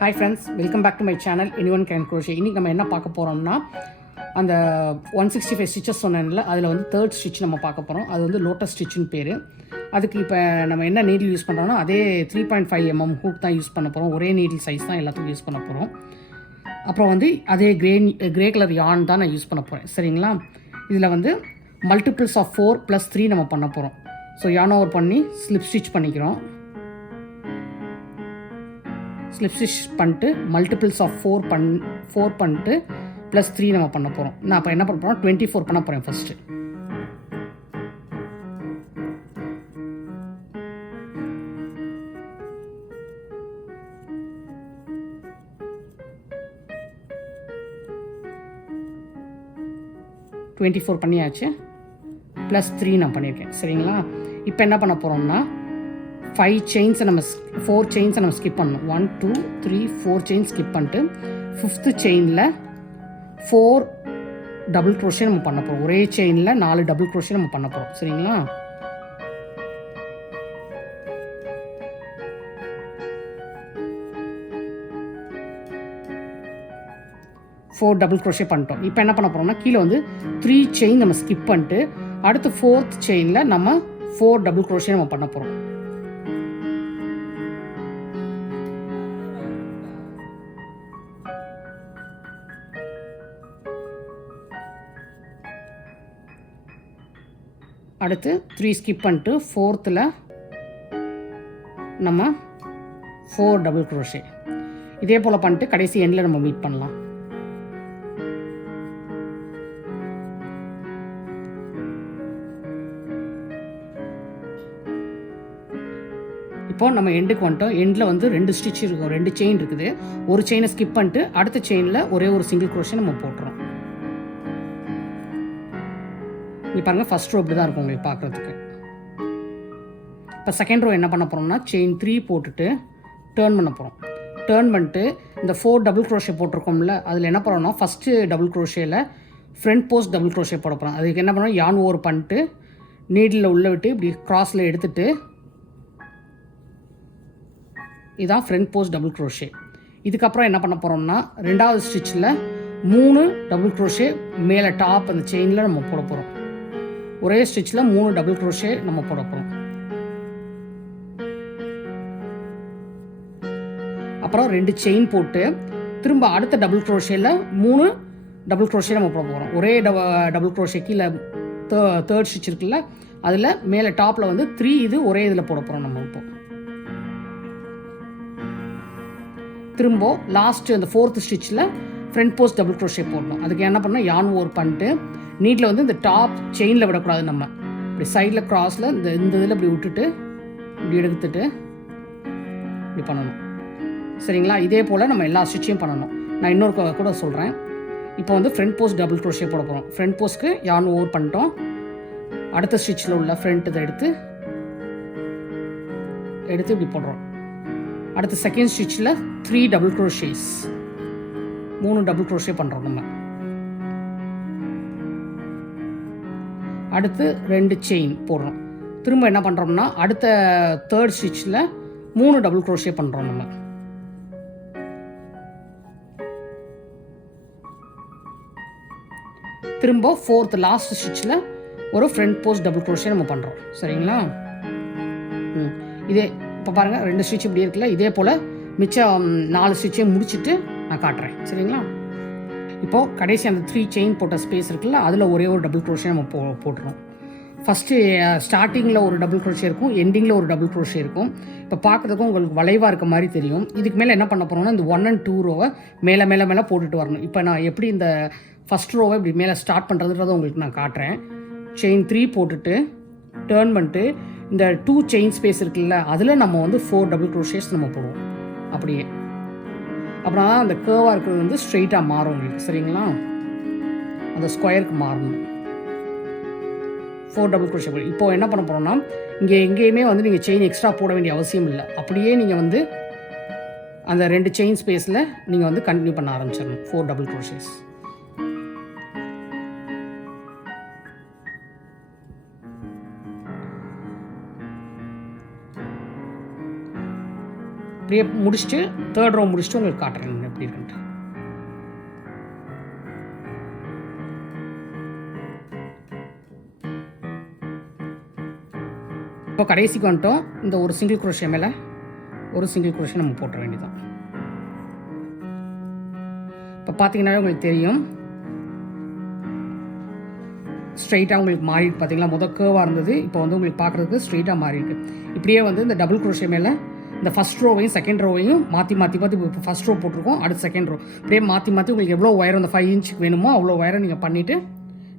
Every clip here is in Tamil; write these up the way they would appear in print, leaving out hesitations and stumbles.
Hi friends, welcome back to my channel Anyone Can Crochet. இன்னைக்கு நம்ம என்ன பார்க்க போறோம்னா அந்த 165 ஸ்டிச்சஸ் சொன்னேன்ல அதில் வந்து தேர்ட் ஸ்டிச் நம்ம பார்க்க போகிறோம். அது வந்து லோட்டஸ் ஸ்டிச்சுன்னு பேர். அதுக்கு இப்போ நம்ம என்ன நீடில் யூஸ் பண்ணுறோம்னா அதே 3.5 mm ஹூக் தான் யூஸ் பண்ண போகிறோம். ஒரே நீடில் சைஸ் தான் எல்லாத்துக்கும் யூஸ் பண்ண போகிறோம். அப்புறம் வந்து அதே கிரே கலர் யார்ன் தான் நான் யூஸ் பண்ண போகிறேன். சரிங்களா? இதில் வந்து மல்டிபிள்ஸ் ஆஃப் 4 + 3 நம்ம பண்ண போகிறோம். ஸோ யார்ன் ஓவர் பண்ணி ஸ்லிப் ஸ்டிச் பண்ணிக்கிறோம். ஸ்லிப் ஸ்டிச் பண்ணிட்டு மல்டிபிள்ஸ் ஆஃப் 4 பண்ணிட்டு +3 நம்ம பண்ண போகிறோம். நான் அப்போ என்ன பண்ண போகிறோம், 24 பண்ண போகிறேன். ஃபஸ்ட்டு பண்ணியாச்சு. +3 நான் பண்ணியிருக்கேன். சரிங்களா? இப்போ என்ன பண்ண போகிறோம்னா 4 செயின்ஸை நம்ம ஸ்கிப் பண்ணணும். 1 2 3 4 செயின் ஸ்கிப் பண்ணிட்டு 5th செயினில் 4 டபுள் க்ரோஷே நம்ம பண்ண போகிறோம். ஒரே செயினில் 4 டபுள் க்ரோஷே நம்ம பண்ண போகிறோம். சரிங்களா? ஃபோர் டபுள் க்ரோஷே பண்ணிட்டோம். இப்போ என்ன பண்ண போகிறோம்னா கீழே வந்து 3 செயின் நம்ம ஸ்கிப் பண்ணிட்டு அடுத்து 4th செயினில் நம்ம 4 டபுள் க்ரோஷே நம்ம பண்ண போகிறோம். அடுத்து 3 ஸ்கிப் பண்ணிட்டு 4th நம்ம 4 டபுள் க்ரோஷே. இதே போல் பண்ணிட்டு கடைசி எண்டில் நம்ம மீட் பண்ணலாம். இப்போ நம்ம எண்டுக்கு வந்துட்டோம். எண்டில் வந்து 2 ஸ்டிச் இருக்கும், 2 செயின் இருக்குது. ஒரு செயினை ஸ்கிப் பண்ணிட்டு அடுத்த செயினில் ஒரே ஒரு சிங்கிள் க்ரோஷே நம்ம போட்டுறோம். நீ பாருங்கள், ஃபஸ்ட் ரோ இப்படி தான் இருக்கும் உங்களுக்கு பார்க்குறதுக்கு. இப்போ செகண்ட் ரோ என்ன பண்ண போகிறோம்னா செயின் 3 போட்டுட்டு டேர்ன் பண்ண போகிறோம். டேர்ன் பண்ணிட்டு இந்த 4 டபுள் க்ரோஷே போட்டிருக்கோம்ல, அதில் என்ன பண்ணோம்னா ஃபஸ்ட்டு டபுள் க்ரோஷேயில் ஃப்ரண்ட் போஸ்ட் டபுள் க்ரோஷே போட போகிறோம். அதுக்கு என்ன பண்ணோம், யார்ன் ஓவர் பண்ணிட்டு நீடில் உள்ளே விட்டு இப்படி க்ராஸில் எடுத்துகிட்டு இதுதான் ஃப்ரண்ட் போஸ்ட் டபுள் க்ரோஷே. இதுக்கப்புறம் என்ன பண்ண போகிறோம்னா 2வது ஸ்டிச்சில் 3 டபுள் க்ரோஷே மேலே டாப் அந்த செயினில் நம்ம போட போகிறோம். ஒரே ஸ்டிச்சில் 3 டபுள் க்ரோஷே நம்ம போட போகிறோம். அப்புறம் 2 செயின் போட்டு திரும்ப அடுத்த டபுள் க்ரோஷேயில் 3 டபுள் க்ரோஷே நம்ம போட போகிறோம். ஒரே டபுள் க்ரோஷே கீழே தேர்ட் ஸ்டிச் இருக்குல்ல, அதில் மேலே டாப்பில் வந்து 3 இது ஒரே இதில் போட போகிறோம். நம்ம இப்போ திரும்ப லாஸ்ட்டு அந்த 4th ஸ்டிச்சில் ஃப்ரண்ட் போஸ்ட் டபுள் க்ரோஷே போடணும். அதுக்கு என்ன பண்ணால் யார்ன் ஓவர் பண்ணிட்டு நீட்டில் வந்து இந்த டாப் செயினில் விடக்கூடாது. நம்ம இப்படி சைடில் க்ராஸில் இந்த இதில் இப்படி விட்டுட்டு இப்படி எடுத்துட்டு இப்படி பண்ணணும். சரிங்களா? இதே போல் நம்ம எல்லா ஸ்டிச்சையும் பண்ணணும். நான் இன்னொரு கூட சொல்கிறேன். இப்போ வந்து ஃப்ரண்ட் போஸ்ட் டபுள் க்ரோஷே போட போகிறோம். ஃப்ரண்ட் போஸ்ட்க்கு யார்ன் ஓவர் பண்ணிட்டோம். அடுத்த ஸ்டிச்சில் உள்ள ஃப்ரண்ட் இதை எடுத்து இப்படி போடுறோம். அடுத்த செகண்ட் ஸ்டிச்சில் 3 டபுள் க்ரோஷேஸ், 3 டபுள் க்ரோஷே பண்ணுறோம் நம்ம. அடுத்து 2 செயின் போடுறோம். திரும்ப என்ன பண்ணுறோம்னா அடுத்த தேர்ட் ஸ்டிச்சில் 3 டபுள் க்ரோஷே பண்ணுறோம் நம்ம. திரும்ப 4th லாஸ்ட் ஸ்டிச்சில் ஒரு ஃப்ரண்ட் போஸ்ட் டபுள் க்ரோஷே நம்ம பண்ணுறோம். சரிங்களா? இதே இப்போ பாருங்கள் 2 ஸ்டிச் இப்படி இருக்குல்ல, இதே போல் மிச்சம் 4 ஸ்டிச்சையும் முடிச்சுட்டு நான் காட்டுறேன். சரிங்களா? இப்போது கடைசி அந்த 3 செயின் போட்ட ஸ்பேஸ் இருக்குல்ல, அதில் ஒரே ஒரு டபுள் க்ரோஷே நம்ம போட்டுறோம். ஃபஸ்ட்டு ஸ்டார்டிங்கில் ஒரு டபுள் க்ரோஷே இருக்கும், எண்டிங்கில் ஒரு டபுள் க்ரோஷே இருக்கும். இப்போ பார்க்குறதுக்கும் உங்களுக்கு வளைவாக இருக்க மாதிரி தெரியும். இதுக்கு மேலே என்ன பண்ண போகிறோம்னா இந்த 1 and 2 ரோவை மேலே போட்டுட்டு வரணும். இப்போ நான் எப்படி இந்த ஃபஸ்ட் ரோவை இப்படி மேலே ஸ்டார்ட் பண்ணுறதுன்றதை உங்களுக்கு நான் காட்டுறேன். செயின் 3 போட்டுட்டு டேர்ன் பண்ணிட்டு இந்த 2 செயின் ஸ்பேஸ் இருக்குல்ல, அதில் நம்ம வந்து 4 டபுள் க்ரோஷேஸ் நம்ம போடுவோம். அப்படியே அப்புறம் அந்த கேர்வாக இருக்கிறது வந்து ஸ்ட்ரெயிட்டாக மாறும் உங்களுக்கு. சரிங்களா? அந்த ஸ்கொயருக்கு மாறணும். 4 டபுள் க்ரோஷே போடும். இப்போ என்ன பண்ண போகிறோம்னா இங்கே எங்கேயுமே வந்து நீங்கள் செயின் எக்ஸ்ட்ரா போட வேண்டிய அவசியம் இல்லை. அப்படியே நீங்கள் வந்து அந்த 2 செயின் ஸ்பேஸில் நீங்கள் வந்து கண்டினியூ பண்ண ஆரம்பிச்சிடணும் 4 டபுள் க்ரோஷேஸ். இப்படியே முடிச்சுட்டு தேர்ட் ரோ முடிச்சுட்டு உங்களுக்கு காட்டுறேன் எப்படி இருக்குன்ட்டு. இப்போ கடைசிக்கு வந்துட்டோம். இந்த ஒரு சிங்கிள் குரோஷே மேலே ஒரு சிங்கிள் குரோஷே நம்ம போட்ட வேண்டியதான். இப்போ பார்த்தீங்கன்னா உங்களுக்கு தெரியும் ஸ்ட்ரைட்டாக உங்களுக்கு மாறிட்டு பார்த்தீங்களா, கேர்வாக இருந்தது, இப்போ வந்து உங்களுக்கு பார்க்குறதுக்கு ஸ்ட்ரைட்டாக மாறிருக்கு. இப்படியே வந்து இந்த டபுள் குரோஷே மேலே இந்த ஃபஸ்ட் ரோவையும் செகண்ட் ரோவையும் மாற்றி இப்போ ஃபஸ்ட் ரோ போட்டிருக்கோம், அடுத்து செகண்ட் ரோ இப்படியே மாற்றி உங்களுக்கு எவ்வளோ ஒயரம் அந்த 5 இன்ச்சுக்கு வேணுமோ அவ்வளோ ஒயரம் நீங்கள் பண்ணிவிட்டு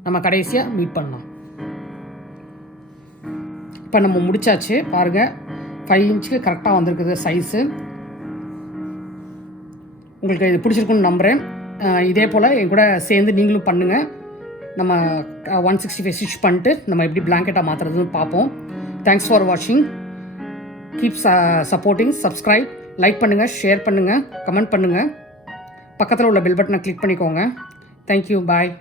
நம்ம கடைசியாக மீட் பண்ணலாம். இப்போ நம்ம முடிச்சாச்சு பாருங்கள், 5 இன்ச்சுக்கு கரெக்டாக வந்திருக்குது சைஸு. உங்களுக்கு இது பிடிச்சிருக்குன்னு நம்புகிறேன். இதே போல் என் கூட சேர்ந்து நீங்களும் பண்ணுங்கள். நம்ம 165 ஸ்டிச் பண்ணிட்டு நம்ம எப்படி பிளாங்கெட்டாக மாற்றுறதுன்னு பார்ப்போம். தேங்க்ஸ் ஃபார் வாட்சிங். Keep supporting. சப்ஸ்கிரைப், லைக் பண்ணுங்கள், ஷேர் பண்ணுங்கள், கமெண்ட் பண்ணுங்கள். பக்கத்தில் உள்ள பெல் பட்டனை கிளிக் பண்ணிக்கோங்க. தேங்க்யூ, பாய்.